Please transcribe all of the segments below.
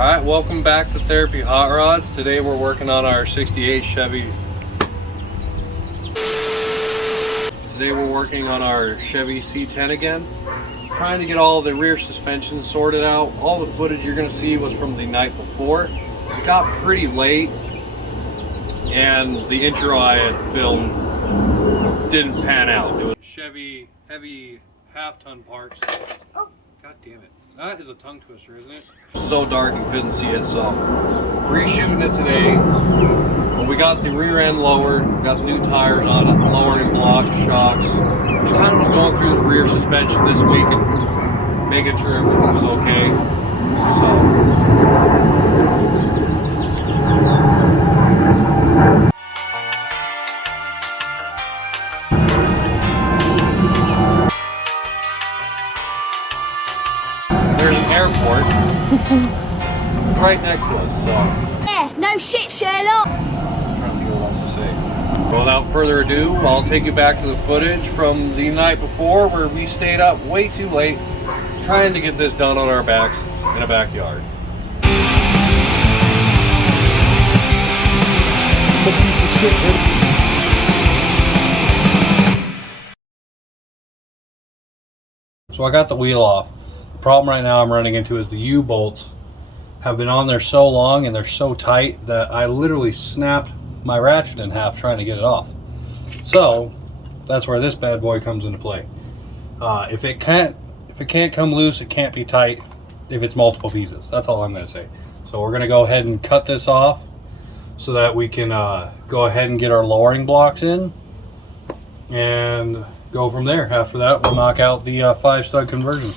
Alright, welcome back to Therapy Hot Rods. Today we're working on our 68 Chevy. Today we're working on our Chevy C10 again. Trying to get all the rear suspension sorted out. All the footage you're going to see was from the night before. It got pretty late and the intro I had filmed didn't pan out. It was Chevy heavy half-ton parts. Oh, god damn it. That is a tongue twister, isn't it? So dark you couldn't see it, so reshooting it today. But we got the rear end lowered, we got the new tires on it, lowering blocks, shocks. Just kind of was going through the rear suspension this week and making sure everything was okay. There's an airport right next to us, so. Yeah, no shit, Sherlock. I'm trying to think of what else to say. Well, without further ado, I'll take you back to the footage from the night before where we stayed up way too late trying to get this done on our backs in a backyard. So I got the wheel off. The problem right now I'm running into is the U-bolts have been on there so long and they're so tight that I literally snapped my ratchet in half trying to get it off. So that's where this bad boy comes into play. If it can't come loose, it can't be tight if it's multiple pieces. That's all I'm going to say. So we're going to go ahead and cut this off so that we can go ahead and get our lowering blocks in and go from there. After that, we'll knock out the 5-stud conversion.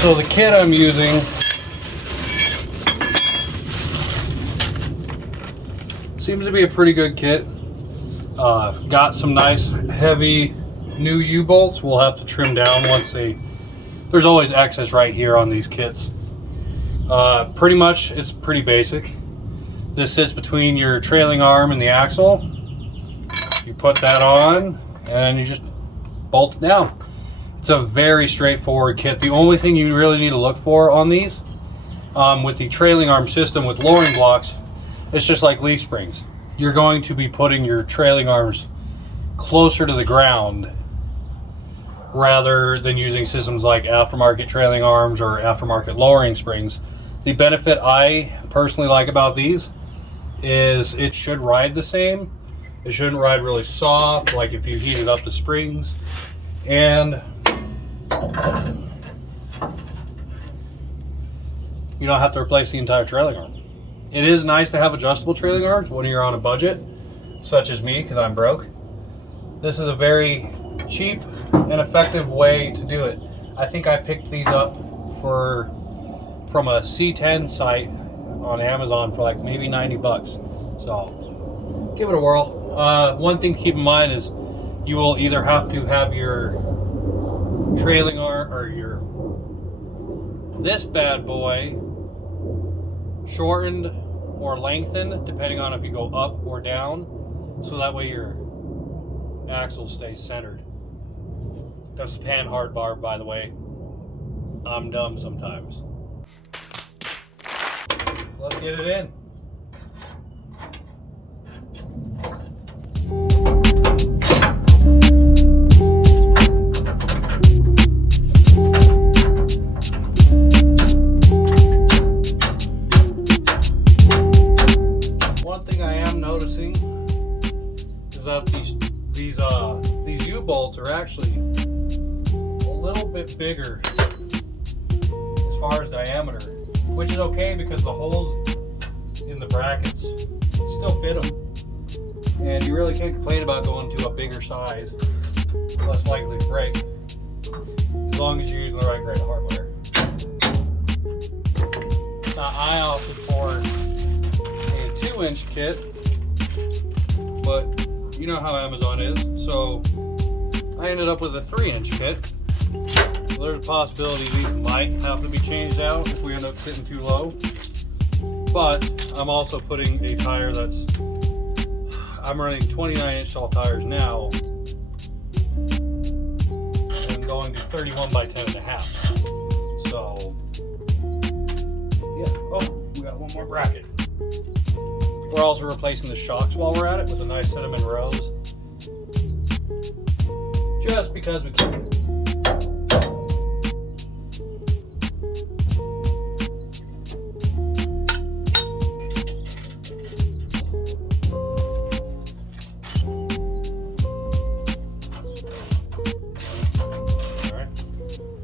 So the kit I'm using seems to be a pretty good kit. Got some nice heavy new U-bolts. We'll have to trim down once there's always excess right here on these kits. Pretty much it's pretty basic. This sits between your trailing arm and the axle. You put that on and you just bolt it down. It's a very straightforward kit. The only thing you really need to look for on these with the trailing arm system with lowering blocks, it's just like leaf springs. You're going to be putting your trailing arms closer to the ground rather than using systems like aftermarket trailing arms or aftermarket lowering springs. The benefit I personally like about these is it should ride the same. It shouldn't ride really soft like if you heated up the springs, and you don't have to replace the entire trailing arm. It is nice to have adjustable trailing arms when you're on a budget, such as me, because I'm broke. This is a very cheap and effective way to do it. I think I picked these up from a C10 site on Amazon for like maybe 90 bucks. So give it a whirl. One thing to keep in mind is you will either have to have your trailing arm or this bad boy shortened or lengthened depending on if you go up or down, so that way your axle stays centered. That's the pan hard bar, by the way. I'm dumb sometimes. Let's get it in. One thing I am noticing is that these U-bolts are actually a little bit bigger as far as diameter, which is okay because the holes in the brackets still fit them, and you really can't complain about going to a bigger size, less likely to break, as long as you're using the right grade of hardware. Now I opted for a 2-inch kit, but you know how Amazon is, so I ended up with a 3-inch kit. There's a possibility these might have to be changed out if we end up sitting too low. But I'm also putting a tire that's, I'm running 29-inch tall tires now and going to 31 by 10.5. So, yeah. Oh, we got one more bracket. We're also replacing the shocks while we're at it with a nice set of Monroes. Just because we can.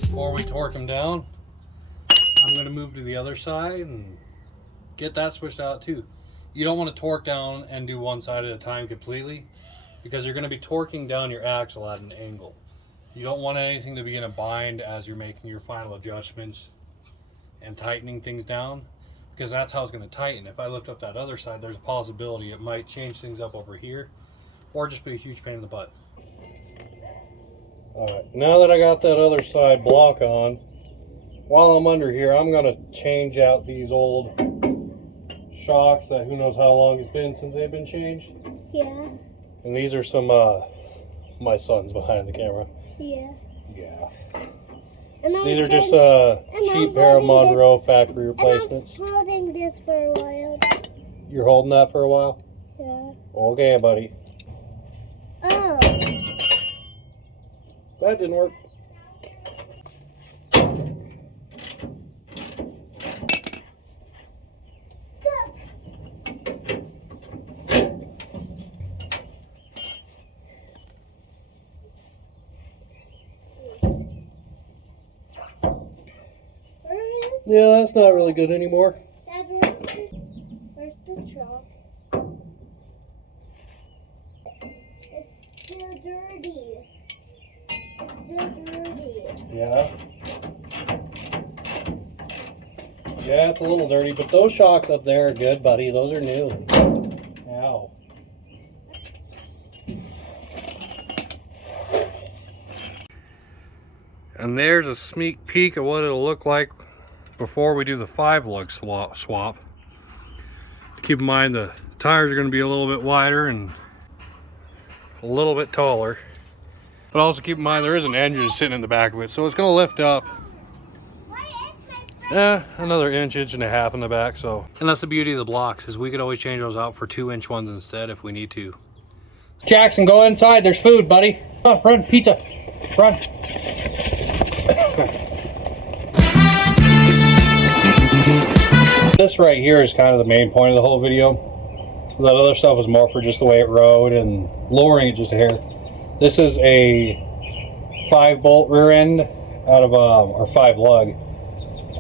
Before we torque them down, I'm going to move to the other side and get that switched out too. You don't want to torque down and do one side at a time completely, because you're going to be torquing down your axle at an angle. You don't want anything to be in a bind as you're making your final adjustments and tightening things down, because that's how it's going to tighten. If I lift up that other side, there's a possibility it might change things up over here or just be a huge pain in the butt. Alright, now that I got that other side block on, while I'm under here, I'm going to change out these old shocks that who knows how long it's been since they've been changed. Yeah. And these are some, my son's behind the camera. Yeah. Yeah. And these are just cheap pair of Monroe factory replacements. I'm holding this for a while. You're holding that for a while? Yeah. Okay, buddy. Oh. That didn't work. Yeah, that's not really good anymore. Dad, where's the truck? It's still dirty. It's still dirty. Yeah. Yeah, it's a little dirty, but those shocks up there are good, buddy. Those are new. Ow. And there's a sneak peek of what it'll look like before we do the 5-lug swap. Keep in mind the tires are going to be a little bit wider and a little bit taller. But also keep in mind there is an engine sitting in the back of it, so it's going to lift up another inch and a half in the back. So, and that's the beauty of the blocks, is we could always change those out for 2-inch ones instead if we need to. Jackson, go inside. There's food, buddy. Oh, run, pizza. Run. This right here is kind of the main point of the whole video. That other stuff was more for just the way it rode and lowering it just a hair. This is a 5-bolt rear end out of or 5-lug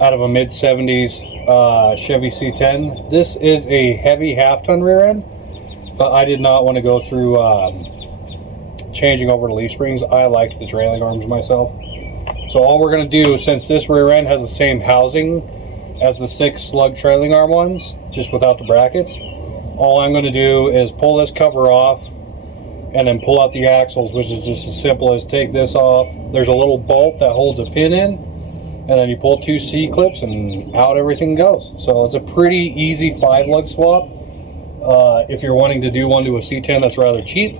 out of a mid-70s Chevy C10. This is a heavy half-ton rear end, but I did not want to go through changing over to leaf springs. I liked the trailing arms myself. So all we're going to do, since this rear end has the same housing as the 6-lug trailing arm ones, just without the brackets, all I'm going to do is pull this cover off and then pull out the axles, which is just as simple as take this off. There's a little bolt that holds a pin in, and then you pull 2 C-clips and out everything goes. So it's a pretty easy 5-lug swap. If you're wanting to do one to a C10 that's rather cheap,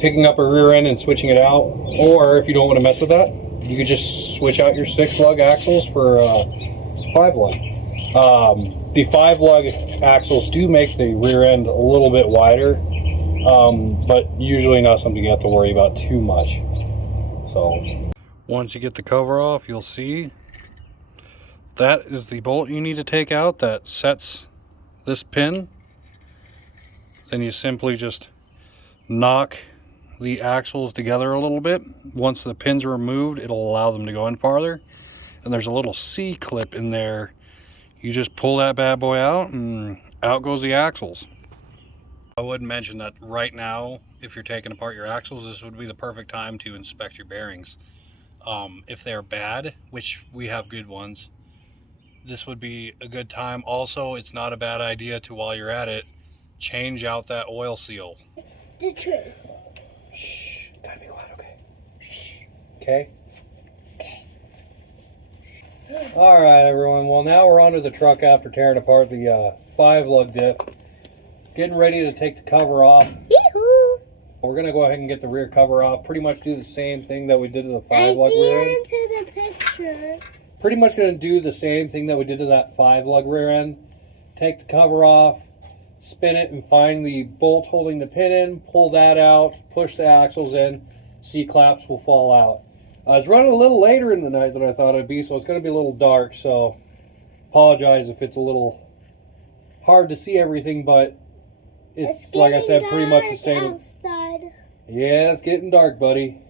picking up a rear end and switching it out, or if you don't want to mess with that, you could just switch out your 6-lug axles for 5-lug. The 5-lug axles do make the rear end a little bit wider, but usually not something you have to worry about too much. So once you get the cover off, you'll see that is the bolt you need to take out that sets this pin. Then you simply just knock the axles together a little bit. Once the pins are removed, it'll allow them to go in farther. And there's a little C-clip in there. You just pull that bad boy out and out goes the axles. I would mention that right now, if you're taking apart your axles, this would be the perfect time to inspect your bearings. If they're bad, which we have good ones, this would be a good time. Also, it's not a bad idea to, while you're at it, change out that oil seal. The truth. Shh, gotta be quiet, okay? Shh. Okay? All right, everyone. Well, now we're onto the truck after tearing apart the 5-lug diff. Getting ready to take the cover off. Yee-hoo! We're gonna go ahead and get the rear cover off. Pretty much do the same thing that we did to the 5-lug rear end. I see into the picture. Pretty much gonna do the same thing that we did to that 5-lug rear end. Take the cover off, spin it, and find the bolt holding the pin in. Pull that out. Push the axles in. C-claps will fall out. I was running a little later in the night than I thought it'd be, so it's going to be a little dark, so apologize if it's a little hard to see everything, but it's like I said, pretty much the same. Outside. Yeah, it's getting dark, buddy.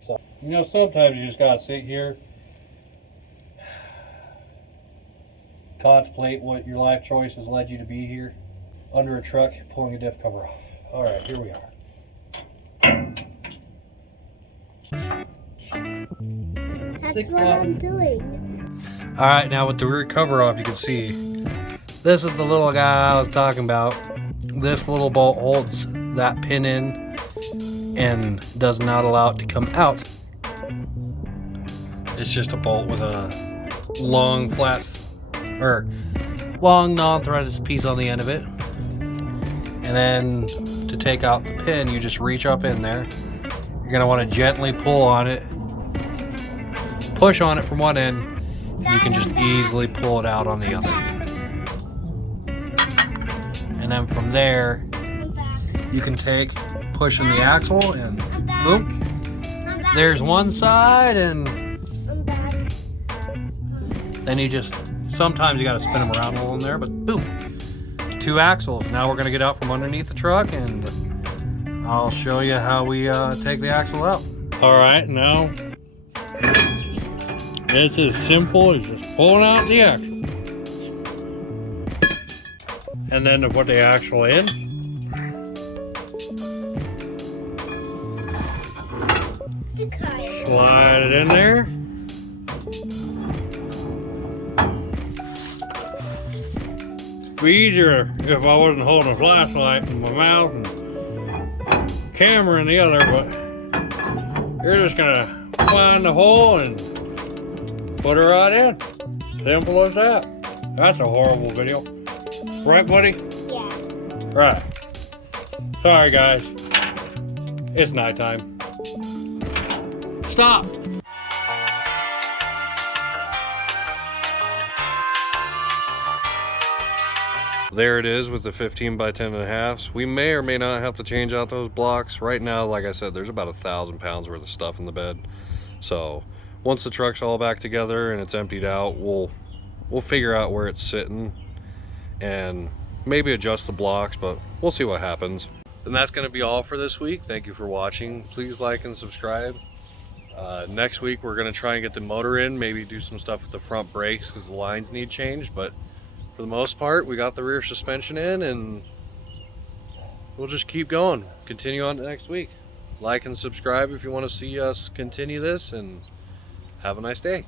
So, you know, sometimes you just got to sit here, contemplate what your life choices led you to be here, under a truck, pulling a diff cover off. All right, here we are. That's what I'm doing. All right, now with the rear cover off, you can see this is the little guy I was talking about. This little bolt holds that pin in and does not allow it to come out. It's just a bolt with a long long non-threaded piece on the end of it. And then to take out the pin, you just reach up in there. You're gonna want to gently pull on it, push on it from one end, and you can just easily pull it out on the other. And then from there, you can take, push in the axle, and boom. There's one side, and then you just, sometimes you gotta spin them around a little in there, but boom. 2 axles. Now we're gonna get out from underneath the truck, and I'll show you how we take the axle out. All right, now it's as simple as just pulling out the axle. And then to put the axle in, slide it in there. It'd be easier if I wasn't holding a flashlight in my mouth and camera in the other, but you're just gonna find the hole and put her right in. Simple as that. That's a horrible video. Right, buddy? Yeah. Right. Sorry, guys. It's nighttime. Stop! There it is with the 15 by 10 and a half. We may or may not have to change out those blocks. Right now, like I said, there's about 1,000 pounds worth of stuff in the bed. So once the truck's all back together and it's emptied out, we'll figure out where it's sitting and maybe adjust the blocks, but we'll see what happens. And that's going to be all for this week. Thank you for watching. Please like and subscribe. Next week we're going to try and get the motor in, maybe do some stuff with the front brakes because the lines need changed, but for the most part we got the rear suspension in, and we'll just keep going, continue on to next week. Like and subscribe if you want to see us continue this, and have a nice day.